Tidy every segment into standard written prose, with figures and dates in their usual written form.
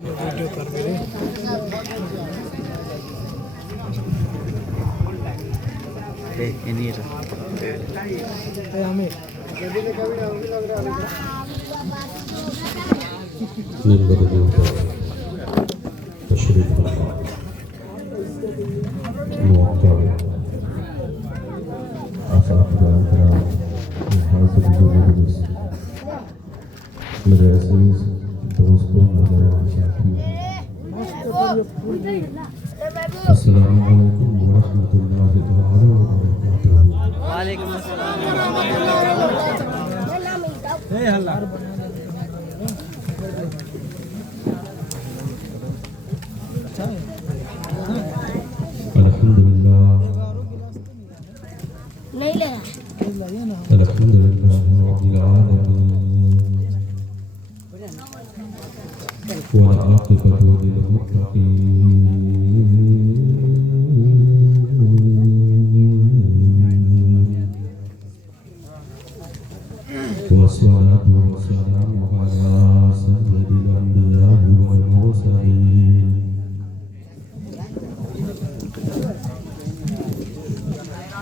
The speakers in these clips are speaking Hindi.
वीडियो कर रहे हमें तशरीफ मौका मेरे अजीज दोस्तों अस्सलामु अलैकुम व रहमतुल्लाहि व बरकातुहू। वालेकुम अस्सलाम। अल्हम्दुलिल्लाह अल्हम्दुलिल्लाह रब्बिल आलमीन वल आक़िबतु लिल मुत्तक़ीन वस्सलातु वस्सलामु अला सय्यिदिल अंबिया'i वल मुरसलीन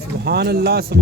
सुभान अल्लाह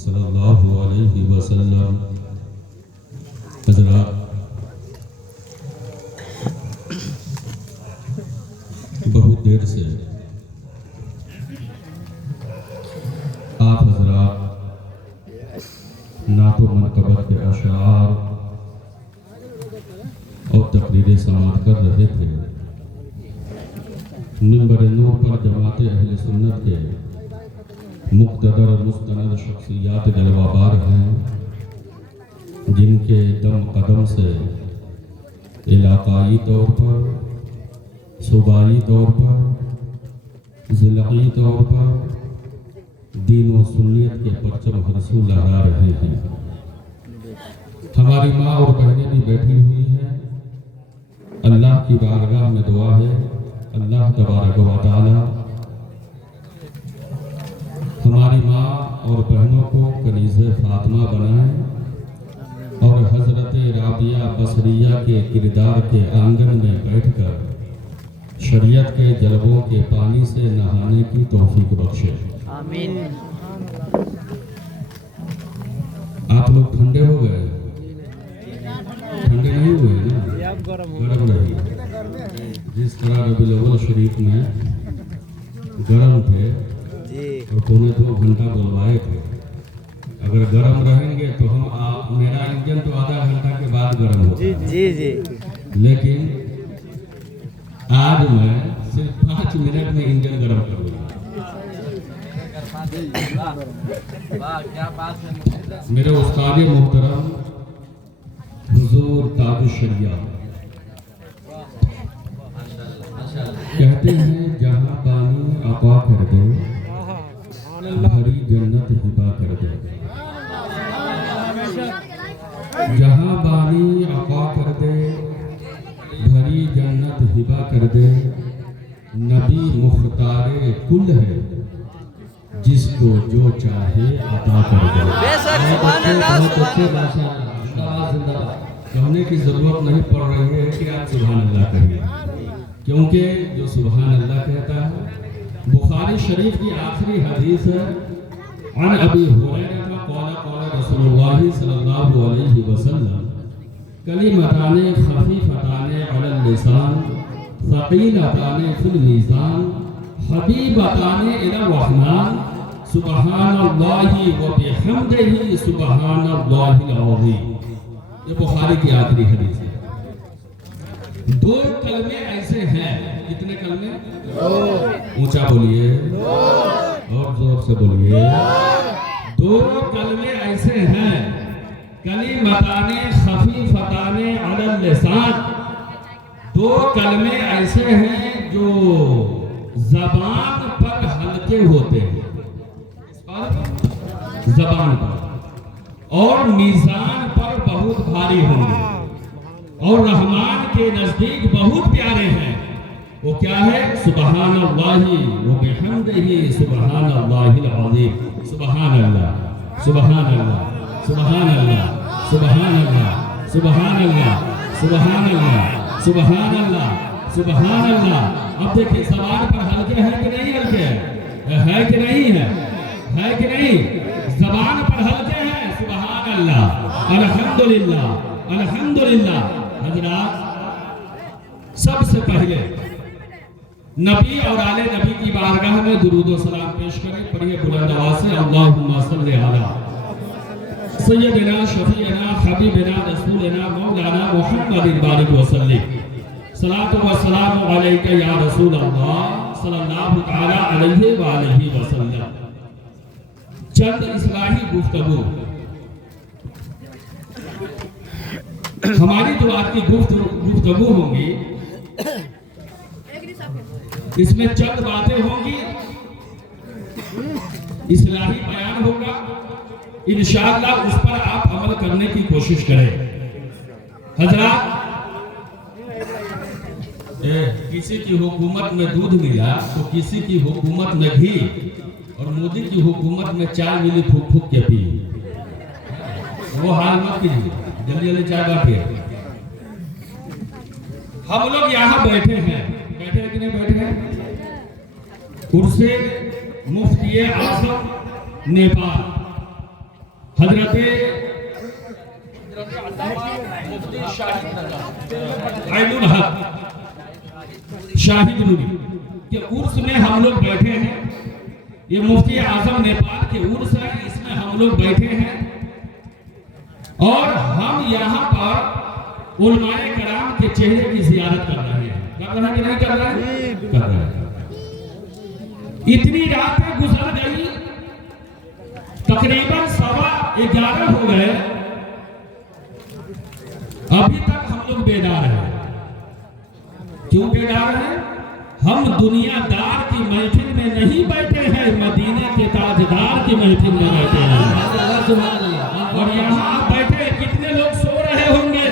सल्लल्लाहु अलैहि वसल्लम। हज़रात, बहुत देर से आप हज़रात नातो मनक़बत के अशार और तकरीरें समाअत कर रहे थे। मिंबर नूर पर जमात अहले सुन्नत के मुक़्तदर मुस्तनद शख्सियात जलवाबार हैं, जिनके दम कदम से इलाक़ाई तौर पर, सूबाई तौर पर, ज़िलक़ी तौर पर दीन व सुन्नियत के परचम हरसू लहरा रहे हैं। हमारी माँ और बहनें भी बैठी हुई हैं। अल्लाह की बारगाह में दुआ है, अल्लाह तबारक व तआला हमारी माँ और बहनों को कनीज़े फातिमा बनाए और हज़रत राबिया बसरिया के किरदार के आंगन में बैठकर शरीयत के जलवों के पानी से नहाने की तौफीक बख्शे। आमीन। आप लोग ठंडे हो गए? ठंडे नहीं हुए ना? गरम रही। जिस तरह रबीउल अव्वल शरीफ में गरम थे और 2.25 घंटा बुलवाए थे, अगर गर्म रहेंगे तो मेरा इंजन तो आधा घंटा के बाद गर्म होगा। जी। लेकिन आज मैं सिर्फ 5 मिनट में इंजन गर्म करूँगा। मेरे उस्ताद मोहतरम हुजूर ताज शरिया कहते हैं, जहाँ पानी अता कर दे भरी जन्नत हिबा कर दे। जहाँ बानी अता कर दे भरी जन्नत हिबा कर दे। नबी मुख्तारे कुल है, जिसको जो चाहे अता कर दे। कहने की जरूरत नहीं पड़ रही है कि आप सुभान अल्लाह कहिए, क्योंकि जो सुभान अल्लाह कहता है, बुखारी शरीफ की आखिरी हदीस है, अन अबी हुरैरा क़ाल क़ाल रसूलुल्लाह सल्लल्लाहु अलैहि वसल्लम कलिमताने खफीफताने अलल लिसान सकीलताने फिल मीज़ान हबीबताने इला रहमान सुबहानल्लाहि व बिहम्दिही सुबहानल्लाहिल अज़ीम। ये बुखारी की आखिरी हदीस है। दो कलमे ऐसे हैं, कितने कलमे? ऊंचा बोलिए और जोर से बोलिए। दो कलमे ऐसे हैं, कलिमताने खफीफताने अलल लिसान। दो कलमे ऐसे हैं जो जबान पर हल्के होते हैं, जबान पर, और मीज़ान पर बहुत भारी होंगे, और रहमान के नजदीक बहुत प्यारे हैं। वो क्या है? सुबहानल्लाहि व बिहम्दिही सुबहानल्लाहिल अज़ीम। सुबहान अल्लाह, सुबहान अल्लाह, सुबहान अल्लाह, सुबहान अल्लाह, सुबहान अल्लाह, सुबहान अल्लाह, सुबहान अल्लाह, सुबहान अल्लाह। अब देखिए सवाल पर हल्के हैं कि नहीं? हल्के है कि नहीं है? है कि नहीं? जबान पर हल्के हैं। सुबहान अल्लाह, अल्हम्दुलिल्लाह, अल्हम्दुलिल्लाह। हजरात, सबसे पहले नबी और आले नबी की बारगाह में दुरूद व सलाम पेश करें। पढ़िए बुलंद आवाज से, अल्लाहुम्मा सल्ली अला सय्यदिना शफीना हबीबिना रसूलिना मौलाना मुहम्मदिन बारिक व सल्लिम। सलातो व सलाम अलैका या रसूल अल्लाह सल्लल्लाहु तआला अलैहि व आलिहि व सल्लम। चंद इस्लाही गुफ्तगू। हमारी जो आज की गुफ्तगू होंगी, इसमें चंद बातें होंगी, इस्लाही बयान होगा। इंशाअल्लाह उस पर आप अमल करने की कोशिश करें। हजरात, किसी की हुकूमत में दूध मिला तो किसी की हुकूमत में घी, और मोदी की हुकूमत में चाय मिली फूक फूक के पी। वो हाल मत कीजिए, जल्दी जल्दी चाय बांटिए। हम लोग यहाँ बैठे हैं, बैठे हैं कि नहीं बैठे हैं? कुर्सी मुफ्ती आज़म नेपाल हजरते आइनुल हक शाहिद नूरी के उर्स में हम लोग बैठे हैं। ये मुफ्ती आज़म नेपाल के उर्स है, इसमें हम लोग बैठे हैं, और हम यहाँ पर उलमाए कराम के चेहरे की जियारत कर रहे हैं। कर रहे हैं कि नहीं कर रहे हैं? कर रहे हैं। इतनी रातें गुजर गई, तकरीबन 11:15 हो गए, अभी तक हम लोग बेदार हैं। क्यों बेदार हैं? हम दुनियादार की महफिल में नहीं बैठे हैं, मदीने के ताजदार की महफिल में बैठे हैं। और यहाँ आप बैठे, कितने लोग सो रहे होंगे,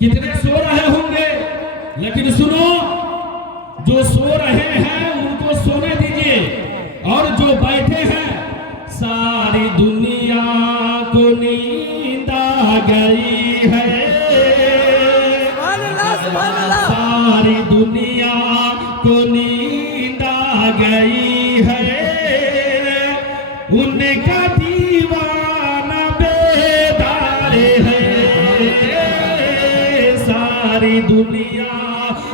कितने सो रहे होंगे, लेकिन सुनो, जो सो रहे हैं उनको सोने दीजिए, और जो बैठे हैं, सारी दुनिया को नींद आ गई है, सारी दुनिया को नींद आ गई है, उनका दीवाना बेदार है, सारी दुनिया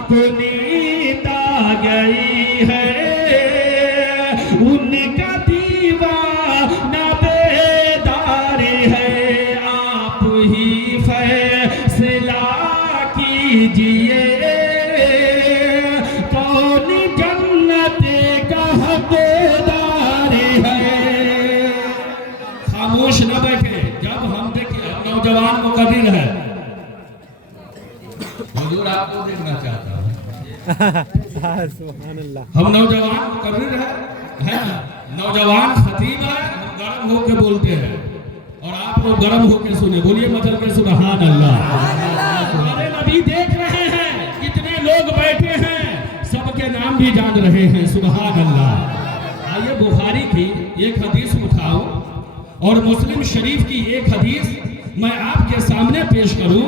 को नींद आ गई है, उनका दीवाना बेदार है। आप ही फैसला कीजिए, कौन जन्नत का हकदार है। खामोश न बैठे। जब हम देखिए नौजवान मुकर्रिर है, हुजूर आपको देखना चाहता है। सुभान अल्लाह। हम नौजवान मुकर्रिर है ना, नौजवान खतीब है, हम गर्म होके बोलते हैं, और आप लोग गर्म होके सुने। बोलिए मचल के सुभान अल्लाह। हमारे नबी देख रहे हैं, कितने लोग बैठे हैं, सबके नाम भी जान रहे हैं। सुभान अल्लाह। आइए बुखारी की एक हदीस उठाओ और मुस्लिम शरीफ की एक हदीस मैं आपके सामने पेश करूं।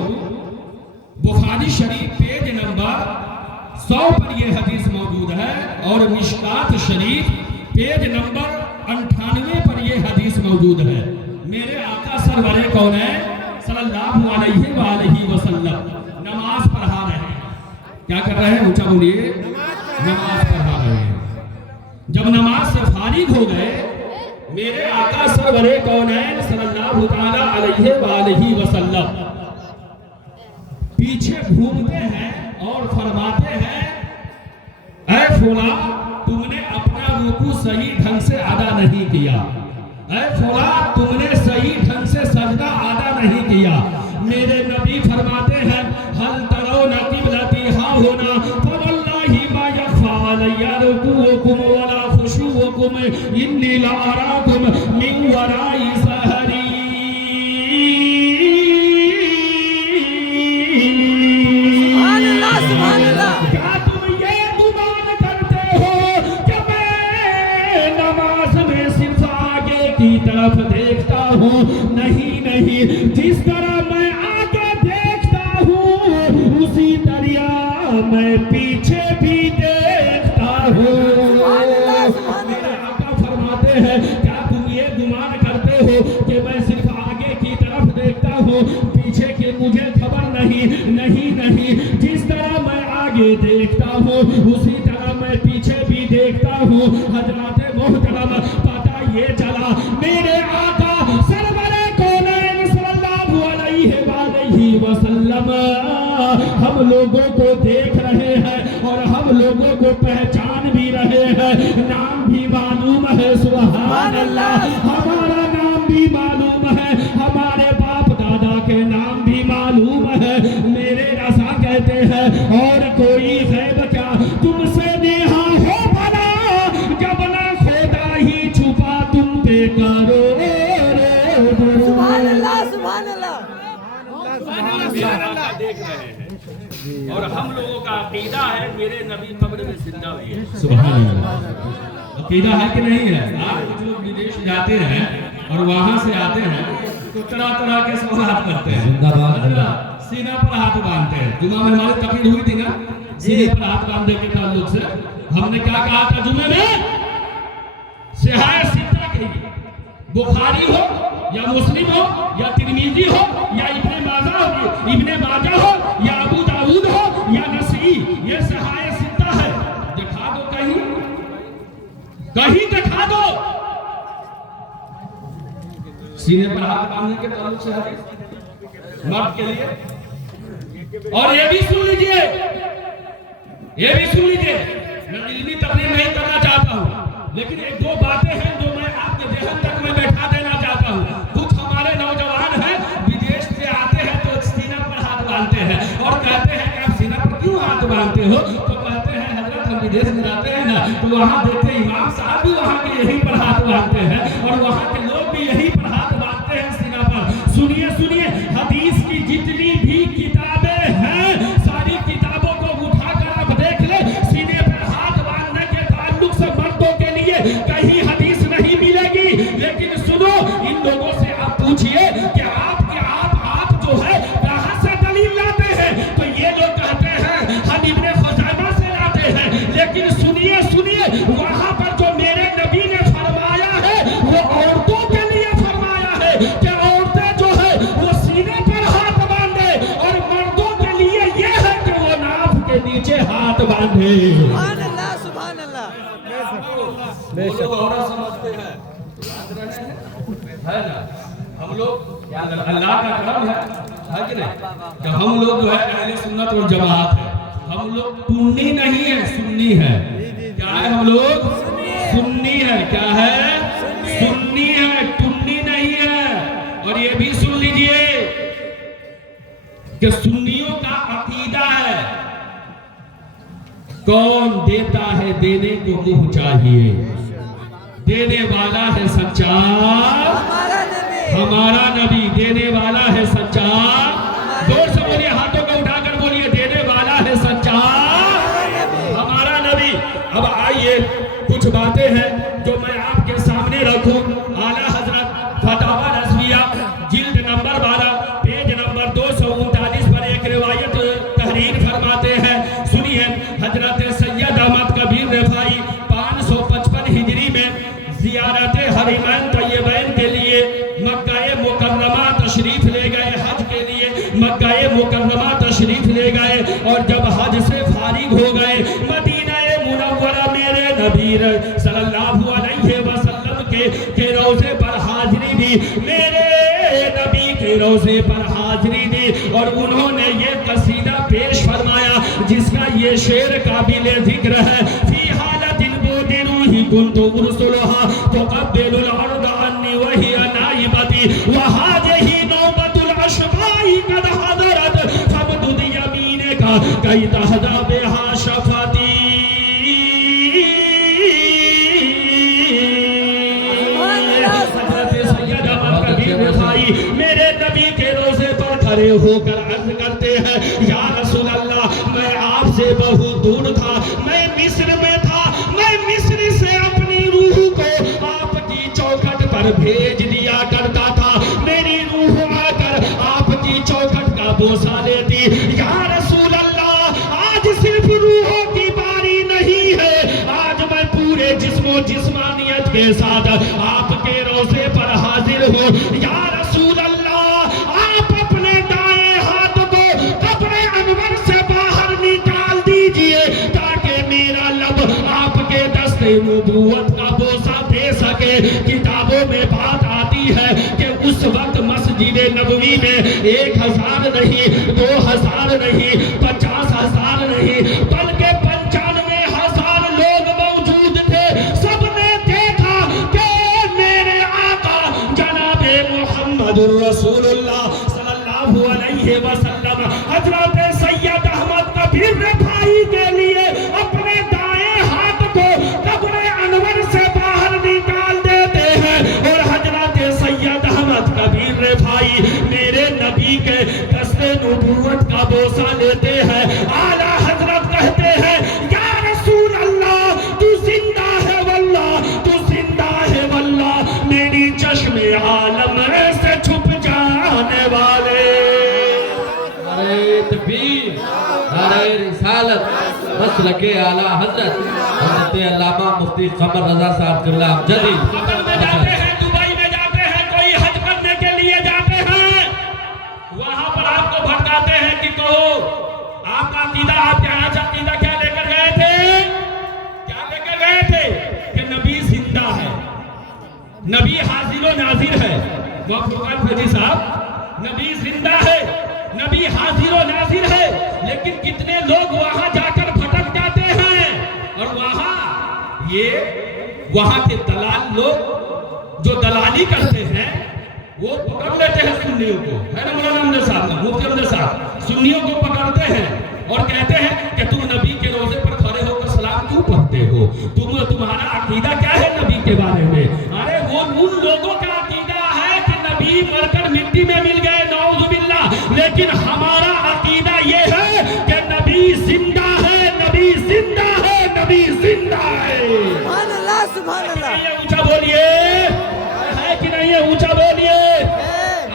बुखारी शरीफ पेज नंबर 100 पर यह हदीस मौजूद है, और मिशकात शरीफ पेज नंबर 98 पर यह हदीस मौजूद है। मेरे आका सरवरे कौन है सल्लल्लाहु अलैहि वसल्लम नमाज पढ़ा रहे हैं। क्या कर रहे हैं? ऊंचा बोलिए। नमाज पढ़ा रहे हैं। जब नमाज से फारिग हो गए, मेरे आका सरवरे कौनैन सल्लल्लाहु ताला अलैहि वसल्लम पीछे घूमते हैं और फरमाते हैं, ऐ फुला, तुमने अपना रुकू सही ढंग से अदा नहीं किया। ऐ फुला, तुमने सही ढंग से सजदा अदा नहीं किया। मेरे नबी फरमाते हैं, हल तरो न किबलती हा होना फवल्लाहि मा यखफा अलैया रुकुकुम वला खुशूकुम इन्नी ला अराकुम मिन वराई सहरी। सुभान अल्लाह, सुभान अल्लाह। क्या तुम ये गुमान करते हो कि मैं नमाज में सिर्फ आगे की तरफ देखता हूँ? नहीं नहीं, जिस तरह मैं आगे देखता हूँ उसी तरह मैं पीछे भी देखता हूँ। मेरे आका फरमाते हैं, क्या तुम ये गुमान करते हो कि मैं सिर्फ आगे की तरफ देखता हूँ, पीछे की मुझे खबर नहीं? नहीं नहीं, जिस तरह मैं आगे देखता हूँ उसी तरह मैं पीछे भी देखता हूँ। हजराते मोहतरम, पता ये चला मेरे आका सरवरे कौनैन सल्लल्लाहु अलैहि वसल्लम हम लोगों को देख रहे हैं और हम लोगों को पहचान भी रहे हैं। नाम भी मालूम है, सुभान अल्लाह। हमारा नाम भी मालूम है, हमारे बाप दादा के नाम भी मालूम है। मेरे रसा कहते हैं, और कोई गैब क्या तुमसे नेहा हो भला, जब ना खोदा ही छुपा तुम पे करो। सुभान अल्लाह, सुभान अल्लाह। देख रहे हैं और हम लोगों का अकीदा है मेरे नबी कब्र में जिंदा हुए हैं। सुभान अल्लाह। अकीदा है कि नहीं है? आज कुछ लोग विदेश जाते हैं और वहां से आते हैं तो तरह तरह के सवाल करते हैं। सीना पर हाथ बांधते हैं। जुमा में हमारी तकलीफ हुई थी ना, सीने पर हाथ बांधने के ताल्लुक से हमने क्या कहा था जुमे में? सिहाय सिद्धा कहिए, बुखारी हो या मुस्लिम हो या तिरमिजी हो या इब्ने माजा हो या अबू दाऊद हो या नसई, ये सहाय सिद्धा है। दिखा दो कहीं, कहीं दिखा दो। सीने पर हाथ बांधने के ताल्लुक से है मर्द के लिए। और ये भी सुन लीजिए, ये भी सुन लीजिए, मैं इल्मी तकरीर नहीं करना चाहता हूँ, लेकिन एक दो बातें हैं जो मैं आपके देहन तक में बैठा देना चाहता हूँ। कुछ हमारे नौजवान हैं, विदेश से आते हैं तो सीना पर हाथ बांधते हैं और कहते हैं कि आप सीना पर क्यों हाथ बांधते हो? तो कहते हैं, हजरत हम विदेश में जाते हैं ना तो वहाँ देखते हैं इमाम साहब भी वहाँ के यहीं पर हाथ बांधते हैं और वहाँ के लोग भी यहीं पर हाथ बांधते हैं सीना पर। सुनिए सुनिए, हदीस की जितनी भी किताबें हैं सारी किताबों को उठाकर आप देख ले, सीने पर हाथ बांधने के ताल्लुक से मर्दों के लिए कहीं हदीस नहीं मिलेगी। लेकिन सुनो, इन लोगों से आप पूछिए कि आप जो है कहां से दलील लाते हैं? तो ये लोग कहते हैं हम इब्ने खुज़ैमा से लाते हैं। लेकिन सुनिए सुनिए, वहां पर जो मेरे नबी ने फरमाया है वो औरतों के लिए फरमाया है कि औरतें जो है वो सीने पर हाथ बांधे, और मर्दों के लिए ये है कि वो नाभ के नीचे हाथ बांधे। सुभान अल्लाह, सुभान अल्लाह। औरत समझते हैं है ना, हम लोग अल्लाह का करम है कि नहीं, कि हम लोग जो है अहले सुन्नत और जमात है। हम लोग सुन्नी नहीं है, सुन्नी है। क्या है? हम लोग सुन्नी है। क्या है? सुन्नी है, टुन्नी नहीं है। और ये भी सुन लीजिए कि सुन्नियों का अकीदा है, कौन देता है देने को मुंह चाहिए, देने वाला है सच्चा हमारा नबी, देने वाला है सच्चा। जोर से बोलिए, हाथों को उठाकर बोलिए, देने वाला है सच्चा हमारा नबी। अब आइए, कुछ बातें हैं जो मैं आपके सामने रखूं। आला हजरत फतावा रज़विया जिल्द नंबर 12 पेज नंबर 239 पर एक रिवायत तहरीर फरमाते हैं। सुनिए, हजरत सैयद अहमद कबीर रिफाई 555 हिजरी में ज़ियारत हरमैन तैयबैन के लिए मक्का मुकर्रमा तशरीफ ले गए, हज के लिए मक्का मुकर्रमा तशरीफ ले गए। और जब हज से नबी सल्लल्लाहु अलैहि वसल्लम के रोज़े पर हाजिरी दी, मेरे नबी के रोज़े पर हाजिरी दी और उन्होंने ये कसीदा पेश फरमाया जिसका ये शेर काबिल जिक्र है। फी हालतिन बुदिरूही कुन्तु उरसुलहा तुक़ब्बिलुल अर्द अन्नी व हिया नाइबती व हाज़िही नौबतुल अशबाई कद हदरत फमदुद यमीनका कई तहदा बिहा शफती। मेरे नबी के रोज़े पर खड़े होकर अर्ज करते हैं, या रसूल अल्लाह, मैं आपसे बहुत दूर था, मैं मिस्र में था, मैं मिस्र से अपनी रूह को आपकी चौखट पर भेज दिया करता था, मेरी रूह आकर आपकी चौखट का बोसा लेती। या रसूल अल्लाह, आज सिर्फ रूहों की बारी नहीं है, आज मैं पूरे जिस्मो जिस्मानियत के साथ आपके रोज़े पर हाजिर हूँ। या रसूल अल्लाह, आप अपने दाएं हाथ को कब्र अनवर से बाहर निकाल दीजिए ताकि मेरा लब आपके दस्ते नबूवत का बोसा दे सके। किताबों में बात आती है कि उस वक्त मस्जिद नबवी में 1000 नहीं, 2000 नहीं, 50,000 नहीं, बल्कि 95,000 लोग मौजूद थे। सबने देखा कि मेरे आका जनाबे मुहम्मदुर रसूलुल्लाह सल्लल्लाहु अलैहि वसल्लम हजरत सैयद अहमद कबीर रिफाई के लिए अपने दाएं हाथ को कब्र अनवर से बाहर निकाल देते हैं और हजरत सैयद अहमद कबीर रिफाई मेरे नबी के दस्ते नबूवत का बोसा लेते हैं। आला हजरत कहते हैं, या रसूल अल्लाह, तू जिंदा है वल्लाह, तू जिंदा है वल्लाह, मेरी चश्मे आलम से छुप जाने वाले। अरे तकबीर, अरे रिसालत, मसलके आला हजरत हजरत अल्लामा मुफ्ती कमर रजा साहब किबला जदी कतर में जाते हैं, दुबई में जाते हैं, कोई हज करने के लिए जाते हैं, वहां पर आपको भटकाते हैं कि कहो आपका अकीदा, आपके यहाँ अकीदा क्या लेकर गए थे? क्या लेकर गए थे? कि नबी जिंदा है, नबी हाजिर नाजिर है। वफ़ फजी साहब, नबी जिंदा है, नबी हाजिर नाजिर है, लेकिन कितने लोग वहां जाकर भटक जाते हैं और वहां के दलाल लोग जो दलाली करते हैं वो पकड़ लेते हैं सुन्नियों को, है ना मौलाना अहमद साहब, मुफ्ती अहमद साहब, सुन्नियों को पकड़ते हैं और कहते हैं कि तुम नबी के रोजे पर खड़े होकर सलाम क्यों पढ़ते हो, तुम्हारा अकीदा क्या है नबी के बारे में? अरे वो उन लोगों का अकीदा है कि नबी मरकर मिट्टी में मिल गए, नौजुबिल्लाह, लेकिन हमारा अकीदा ये है कि नबी जिंदा है, नबी जिंदा है, नबी जिंदा है। सुभान अल्लाह, सुभान अल्लाह। ऊंचा बोलिए, है कि नहीं है? ऊंचा बोलिए।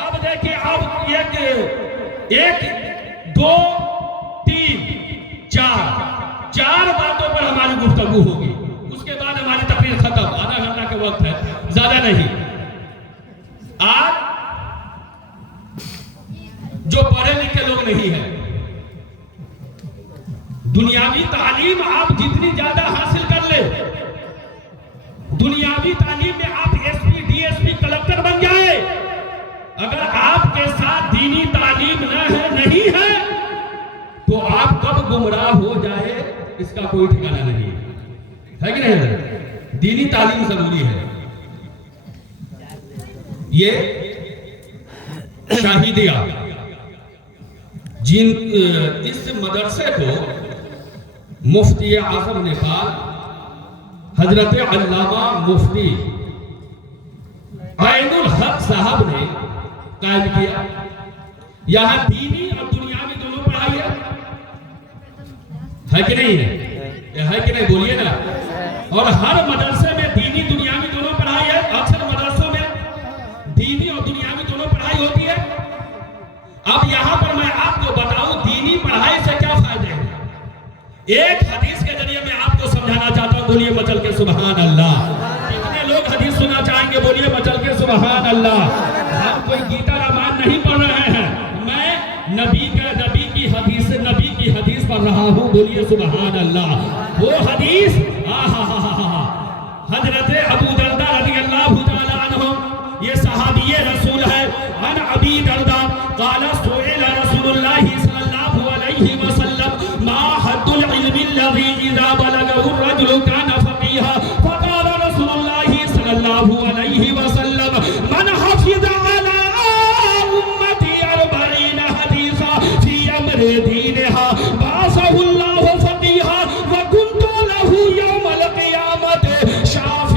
अब देखिए, अब एक 2 3 4 बातों पर हमारी गुफ्तगू होगी, उसके बाद हमारी तकरीर खत्म। आधा घंटा के वक्त है, ज्यादा नहीं। आज जो पढ़े लिखे लोग नहीं है, दुनियावी तालीम आप जितनी ज्यादा हासिल कर ले, दुनियावी तालीम में आप एसपी, डीएसपी, कलेक्टर बन जाए, अगर आपके साथ दीनी तालीम नहीं है तो आप कब गुमराह हो जाए इसका कोई ठिकाना नहीं है कि नहीं? दीनी तालीम जरूरी है। ये शाहिदिया जिन इस मदरसे को मुफ्ती आजम नेपाल हजरत अल्लामा मुफ्ती ऐनुल हक साहब ने कायम किया। यहाँ दीनी और दुनियावी दोनों पढ़ाई है कि नहीं है? है कि नहीं? बोलिए ना। और हर मदरसे में दीनी दुनियावी दोनों पढ़ाई है। अक्सर मदरसों में दीनी और दुनियावी दोनों पढ़ाई होती है। अब यहाँ पर मैं आपको बताऊं दीनी पढ़ाई से क्या फायदे हैं। एक हदीस के जरिए मैं आपको समझाना चाहता हूँ। बोलिए मचल के सुभान अल्लाह। कितने लोग हदीस सुनना चाहेंगे? बोलिए मचल के सुभान अल्लाह। हम कोई गीता रामायण नहीं पढ़ रहे हैं, मैं नबी की हदीस पढ़ रहा हूँ। बोलिए सुभान अल्लाह। वो हदीस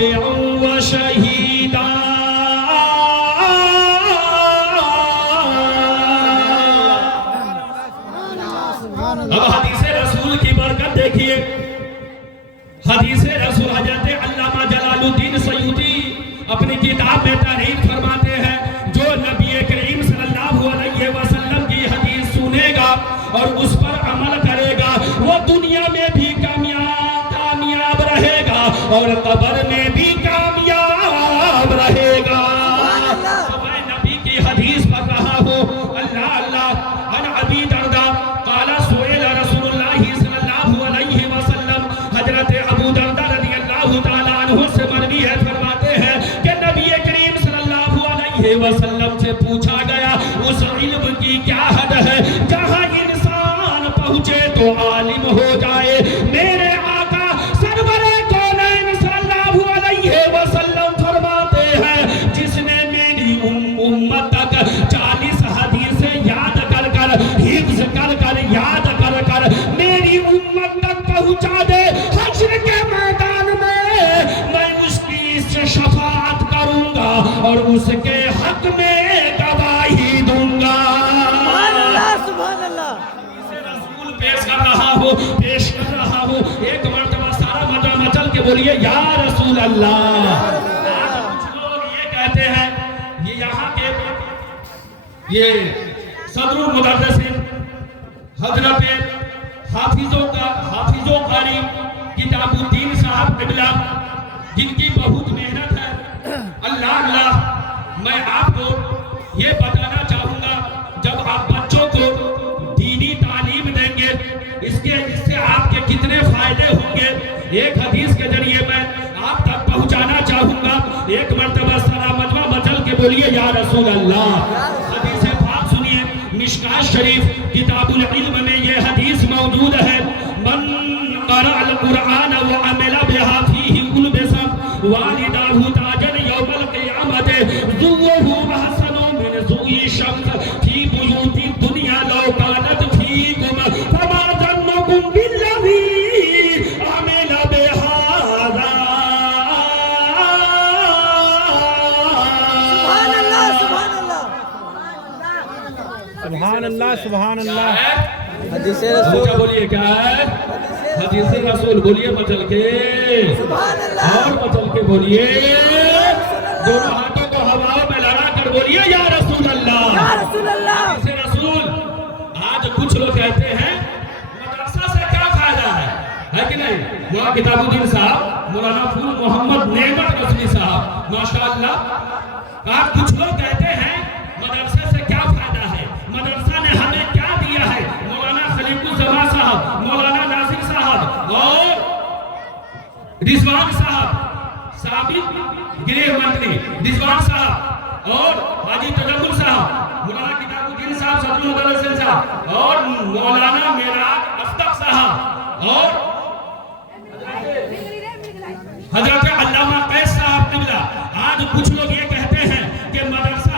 शाफिअन व शहीदा। अब हदीस रसूल की बरकत देखिए। हदीस रसूल हजरत अल्लामा जलालुद्दीन सयूती अपनी किताब में तारीफ फरमाते हैं, जो नबी करीम सल्लल्लाहु अलैहि वसल्लम की हदीस सुनेगा और उस पर अमल करेगा वो दुनिया में भी कामयाब रहेगा और कब्र में भी कामयाब रहेगा। मैं नबी की हदीस पढ़ रहा हूँ। अल्लाह अल्लाह अन अबी दरदा काला सुएल रसूलुल्लाह सल्लल्लाहु अलैहि वसल्लम, हजरत अबू दरदा रज़ियल्लाहु ताला अन्हु से मरवी है, फरमाते हैं कि नबी करीम सल्लल्लाहु अलैहि वसल्लम से पूछा गया उस इल्म की क्या हद है जहाँ इंसान पहुँचे तो आलिम हो जाए। मेरे आका सरवरे कौनैन सल्लल्लाहु अलैहि वसल्लम फरमाते हैं, जिसने मेरी उम्मत तक 40 हदीसें याद कर कर हिफ्ज कर कर याद कर कर मेरी उम्मत तक पहुंचा दे, हश्र के मैदान में मैं उसकी शफाअत करूंगा और उसके हक में गवाही दूंगा। सुभान अल्लाह। रसूल पेश कर रहा हूँ। एक मर्तबा सारा मचल के बोलिए या रसूल अल्लाह। कुछ लोग ये कहते हैं, ये यहाँ के ये सदरुल मुदर्रिसीन हजरत हाफिजो कारी किताबुद्दीन साहब किबला, जिनकी बहुत मेहनत है। अल्लाह अल्लाह। मैं आपको ये बताना चाहूँगा, जब आप बच्चों को दीनी तालीम देंगे इससे आपके कितने फायदे होंगे, एक हदीस के जरिए मैं आप तक पहुँचाना चाहूँगा। एक मर्तबा सारा मजमा मचल के बोलिए या रसूल अल्लाह। हदीस पाक सुनिए, मिशकात शरीफ किताबुल इल्म में ये हदीस मौजूद है। मन क़रअल कुरआन व अमिला बिहा फीही उलबिसा वालिदाहु ताजन यौमल क़ियामत ज़ुव्वुहु अहसनु मिन ज़ुई शम्स फी बुयूति दुनिया लौ कानत फीकुम फमा ज़न्नुकुम बिल्लज़ी अमिला बिहाज़ा। सुभान अल्लाह सुभान अल्लाह। सुभान अल्लाह सुभान अल्लाह। हदीस क्या बोलिए, क्या है हदीस रसूल? बोलिए मचल के, सुभान अल्लाह। और मचल के बोलिए, दोनों हाथों को हवाओं में लड़ा कर बोलिए या रसूल अल्लाह। या रसूल अल्लाह। हदीस रसूल। आज कुछ लोग कहते हैं मदरसा से क्या फायदा है कि नहीं? वहाँ किताबुद्दीन साहब, मौलाना फूल मोहम्मद नेमत रसूली साहब माशाअल्लाह। आज कुछ लोग कहते हैं मदरसे से क्या फायदा है, मदरसा ने हमें क्या दिया है। मौलाना खलीकुज़्ज़मान साहब, मौलाना नासिर साहब और रिजवान साहब, साबिक गृह मंत्री रिजवान साहब और हाजी तजम्मुल साहब, मौलाना किताबुद्दीन साहब, सदरुल मुदर्रिसीन साहब और मौलाना मेराज अफ्ताब साहब और हजरत अल्लामा कैस साहब किबला। आज कुछ लोग ये कहते हैं कि मदरसा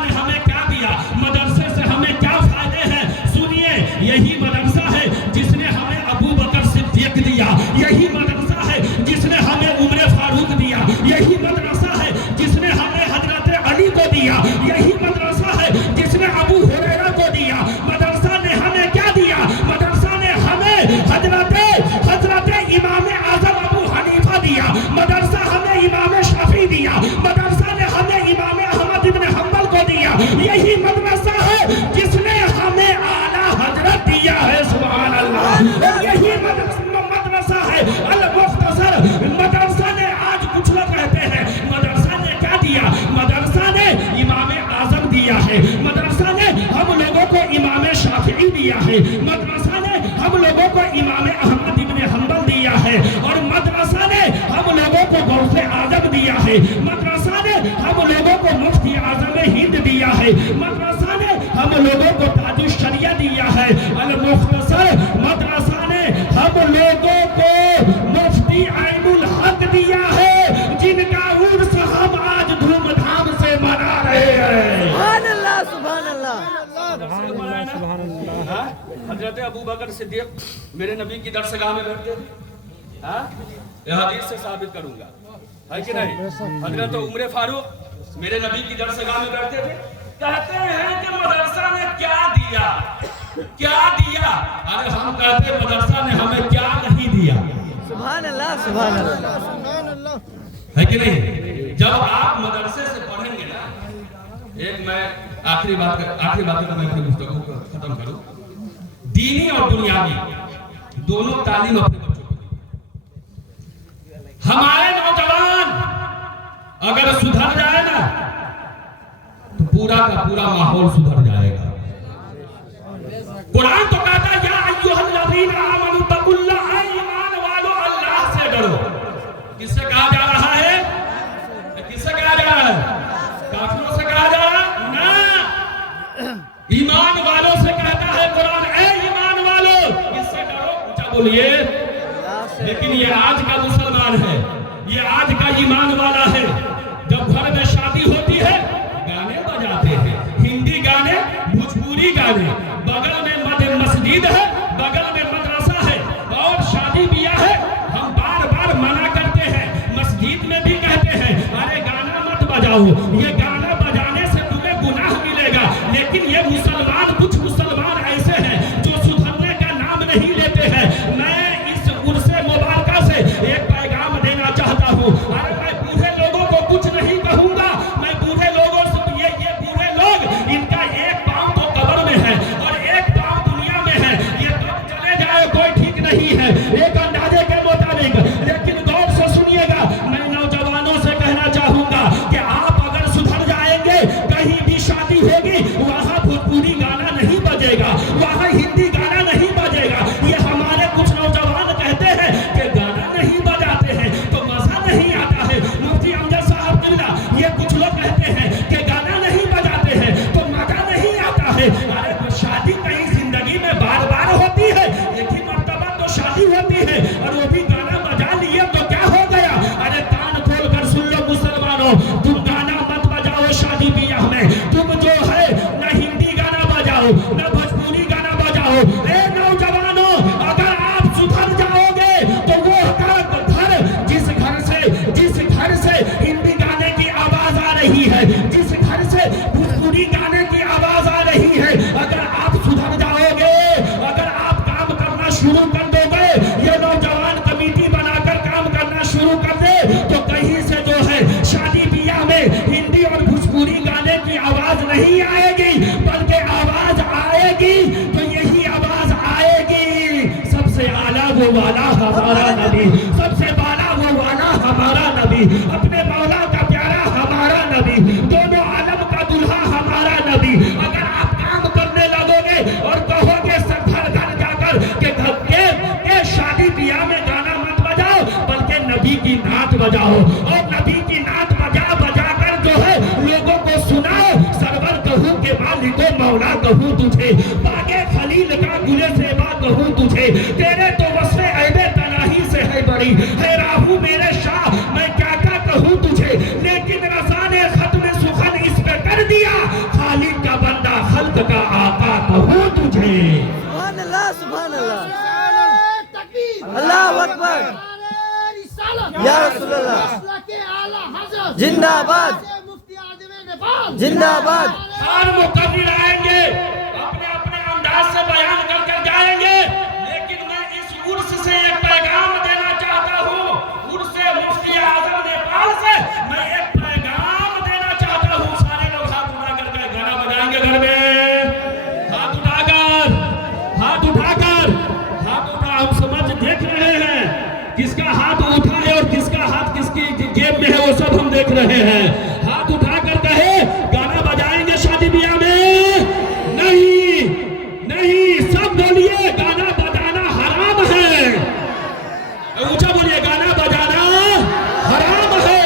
ने हमें क्या दिया, मदरसे से हमें क्या फायदे हैं। सुनिए, यही मदरसा है जिसने हमें अबू बकर सिद्दीक दिया, यही मदरसा है जिसने हमें उमर फारूक दिया, यही मदरसा है जिसने हमें हजरत अली को दिया, यही मदरसा है जिसने अबू हुरैरा को दिया। मदरसा ने हमें क्या दिया? मदरसा ने हमें हजरत इमाम आजम अबू हनीफा दिया, मदरसा हमें इमाम शाफी दिया, मदरसा ने हमें इमाम अहमद इब्न हंबल को दिया। यही मदरसा है जिसने हमें आला हजरत दिया है। सुभान अल्लाह। यही मदरसा है अल मुख्तसर। मदरसा ने, आज कुछ लोग कहते हैं मदरसा ने क्या दिया? मदरसा ने इमाम आजम दिया है, मदरसा ने हम लोगों को इमाम शाफी दिया है, मदरसा ने हम लोगों को इमाम अहमद इब्न हंबल दिया है और मदरसा ने हम लोगों को गौसे आजम दिया है, मदरसा ने हम लोगों को मुफ्ती आजम हिंद दिया है, मदरसा ने हम लोगों को ताजुश शरिया दिया है। अल मुख्तसर मदरसा ने हम लोगों को मुफ्ती आइनुल हक दिया है, जिनका उर्स हम आज धूमधाम से मना रहे हैं। सुभान अल्लाह सुभान अल्लाह। सुभान अल्लाह। हजरत अबू बकर सिद्दीक मेरे नबी की दरसगाह में बैठते थे। ये हदीस से साबित करूंगा। है कि नहीं? हजरत उमर फारूक मेरे नबी की दरसगाह में बैठते थे, कहते हैं कि मदरसा ने क्या दिया, क्या दिया? अरे हम कहते मदरसा ने हमें क्या नहीं दिया। सुभान अल्लाह, सुभान अल्लाह। है कि नहीं? जब आप मदरसे से पढ़ेंगे ना, एक मैं आखिरी बात कर मैं अपनी पुस्तकों को खत्म करूं। दीनी और दुनियावी दोनों तालीम अपने बच्चों को दें। हमारे नौजवान अगर सुधर जाए ना तो पूरा का पूरा माहौल सुधर जाएगा। कुरान तो कहता है या अय्युहल्लज़ीना आमनू तकुल्लाह, ईमान वालों अल्लाह से डरो। किससे कहा जा रहा है? किससे कहा जा रहा है? काफिरों से कहा जा रहा है ना, ईमान वालों से कहता है कुरान, ऐ ईमान वालों किससे डरो? ऊंचा बोलिए। लेकिन ये आज का मुसलमान है, ये आज का ईमान वाला है। जब घर में शादी होती है गाने बजाते हैं, हिंदी गाने, भोजपुरी गाने, बगल में मस्जिद है, बगल में मदरसा है और शादी ब्याह है। हम बार बार मना करते हैं, मस्जिद में भी कहते हैं अरे गाना मत बजाओ, ये गाना बजाने से तुम्हें गुनाह मिलेगा। लेकिन ये मुसलमान, कुछ मुसलमान ऐसे हैं जो सुधरने का नाम नहीं लेते हैं। मैं इस उर्से मुबारका से एक पैगाम देना चाहता हूँ। अरे मैं बूढ़े लोगों को कुछ नहीं कहूंगा, मैं बूढ़े लोगों से ये बूढ़े लोग, इनका एक पांव तो कब्र में है और एक पांव दुनिया में है। ये कब चले जाए कोई ठीक नहीं है एक अंदाजे के मुताबिक। लेकिन गौर से सुनिएगा, मैं नौजवानों से कहना चाहूंगा कि आप अगर सुधर जाएंगे, कहीं भी शादी होगी वहां भोजपुरी गाना नहीं बजेगा, वहां हिंदी गाना नहीं बजेगा। ये हमारे कुछ नौजवान कहते हैं कि गाना नहीं बजाते हैं तो मजा नहीं आता है। मुफ्ती अमजद साहब किल्ला, ये कुछ लोग कहते हैं कि गाना नहीं बजाते हैं तो मजा नहीं आता है। अरे तो शादी कहीं जिंदगी में बार बार होती है, एक ही मर्तबा तो शादी होती है और वो भी गाना बजा लिए तो क्या हो गया? अरे कान खोल कर सुन लो मुसलमानों, तुम गाना मत बजाओ शादी ब्याह में। तुम जो है न हिंदी गाना बजाओ न भोजपुरी गाना बजाओ। ए नौजवानों, अगर आप सुधर जाओगे तो वो घर, जिस घर से हिंदी गाने की आवाज आ रही है, जिस घर से भोजपुरी गाने की आवाज आ रही है, अगर आप सुधर जाओगे, अगर आप काम करना शुरू कर दोगे, ये नौजवान कमेटी बनाकर काम करना शुरू कर दे तो कहीं से जो है शादी ब्याह में हिंदी और भोजपुरी गाने की आवाज नहीं आएगी, बल्कि आवाज आएगी तो यही आवाज आएगी। सबसे आला वो वाला हमारा नबी, सबसे बाला वो वाला हमारा नबी, अपने मौला का प्यारा हमारा नबी, दोनों आलम का दुल्हा हमारा नबी। अगर आप काम करने लगोगे और कहोगे घर घर जाकर के शादी ब्याह में गाना मत बजाओ बल्कि नबी की नात बजाओ, और नबी की नात बजा कर जो है लोगों को सुनाओ। सरवर कहूँ के मालिको मौला कहूँ तुझे, बागे खलील का गुले सेवा कहूँ तुझे, तेरे तो वस्फ़े ऐबे तनाही से है बड़ी, है राहू मेरे शाह मैं क्या क्या कहूँ तुझे। लेकिन रज़ा ने खत्म सुखन इस पे कर दिया, खालिक का बंदा खल्क का आका कहूँ तुझे। सुभान अल्लाह, सुभान अल्लाह। अल्लाह अकबर। या रसूल अल्लाह, जिंदाबाद जिंदाबाद। हर मुक़र्रिर आएंगे अपने अपने अंदाज से बयान कर जाएंगे, लेकिन मैं इस उर्स से एक पैगाम देना चाहता हूँ। उर्स मुफ्ती आज़म नेपाल से मैं एक पैगाम देना चाहता हूँ। सारे लोग हाथ उठा करके गाना बजाएंगे घर में, हाथ उठाकर, हाथ उठाकर, हाथ उठा। हम समझ देख रहे हैं किसका हाथ उठा है और किसका हाथ किसकी जेब में है, वो सब हम देख रहे हैं। हाथ उठाकर कहे गाना बजाएंगे शादी ब्याह में? नहीं नहीं, सब बोलिए गाना बजाना हराम है। ऊंचा बोलिए गाना बजाना हराम है,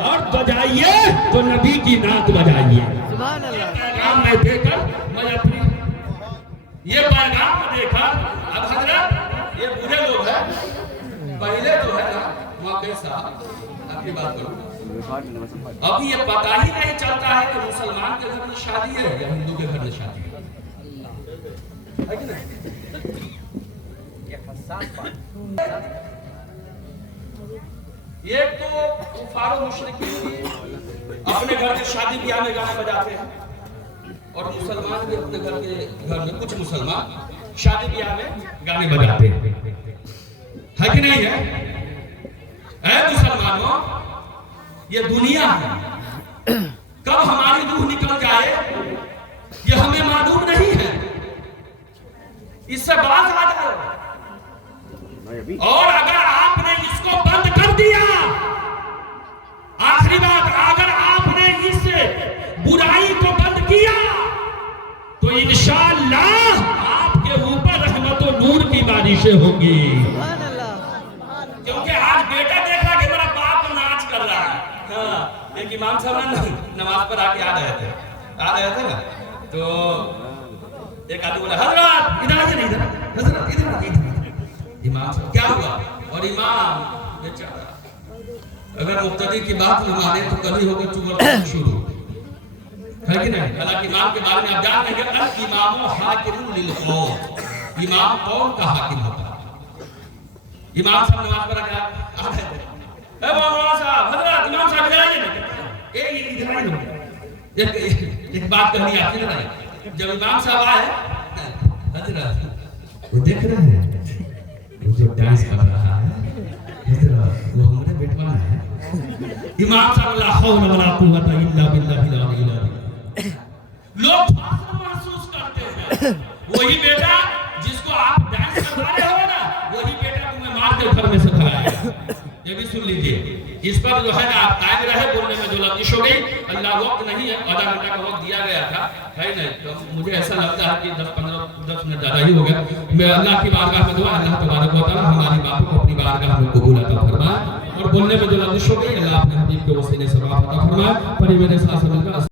और बजाइए तो नबी की नात बजाइए। सुभान अल्लाह। पैगाम मैं देकर मैं अपनी ये पैगाम देकर, अब हजरत ये बूढ़े लोग हैं, पहले जो है ना मौके साहब आपकी बात करूँ, अभी ये पता ही नहीं चलता है कि मुसलमान के घर में शादी है या हिंदू के घर में शादी है कि नहीं? एक तो कुफार और मुशरिकीन अपने घर के शादी ब्याह में गाने बजाते हैं, और मुसलमान भी अपने घर में कुछ मुसलमान शादी ब्याह में गाने बजाते हैं, है कि नहीं है? ऐ मुसलमानों, ये दुनिया है, कब हमारी रूह निकल जाए ये हमें मालूम नहीं है, इससे बात आ जाए। और अगर आपने इसको बंद कर दिया, आखिरी बात, अगर आपने इस बुराई को बंद किया तो इंशाअल्लाह आपके ऊपर रहमत और नूर की बारिशें होंगी। क्योंकि आज बेटा देखा कि मेरा बाप नाच कर रहा है। हाँ, एक इमाम साहब नमाज पर आके आ रहे थे ना, तो एक आदमी बोला, हजरत इधर आइए, इधर हजरत इधर। इमाम साहब क्या हुआ? और इमाम बेचारा अगर मुक्तदी की बात न माने तो कभी होगा चुगल शुरू, है कि नहीं? हालांकि इमाम के बारे में आप जान लेंगे, अल इमामु हाकिमुन लिल कौम, इमाम कौम का हाकिम होता है। इमाम साहब नमाज पढ़ के आ रहे थे, ए मौलाना साहब, हजरत इमाम साहब इधर आइए, ए इधर आइए। एक बात कहनी आती है ना, जब इमाम साहब आए, हजरत वो देख रहे हैं वो जो डांस कर रहा है, हजरत वो हमारे बेटवा है। इमाम साहब ला हौल वला कुव्वता इल्ला बिल्लाहिल अलील अज़ीम। लोग महसूस करते हैं वही बेटा जिसको आप डांस करवा रहे हो ना, वही बेटा तुम्हें मार के घर में से भगाएगा। ये भी सुन लीजिए, इस पर जो है ना आप कायम रहे, बोलने में जो लफ्ज़ हो गई, अल्लाह वक्त नहीं है, आधा घंटा का वक्त दिया गया था, है नहीं? तो मुझे ऐसा लगता है कि 10 मिनट ज़्यादा ही हो गया। मैं अल्लाह की बारगाह में दुआ, अल्लाह तबारक व तआला हमारी बातों को अपनी बारगाह में कबूल अता फरमाए, और बोलने में जो लफ्ज़ हो गई, अल्लाह अपने हबीब के वसीले से माफ़ अता फरमाए। पर मेरे साथ मिलकर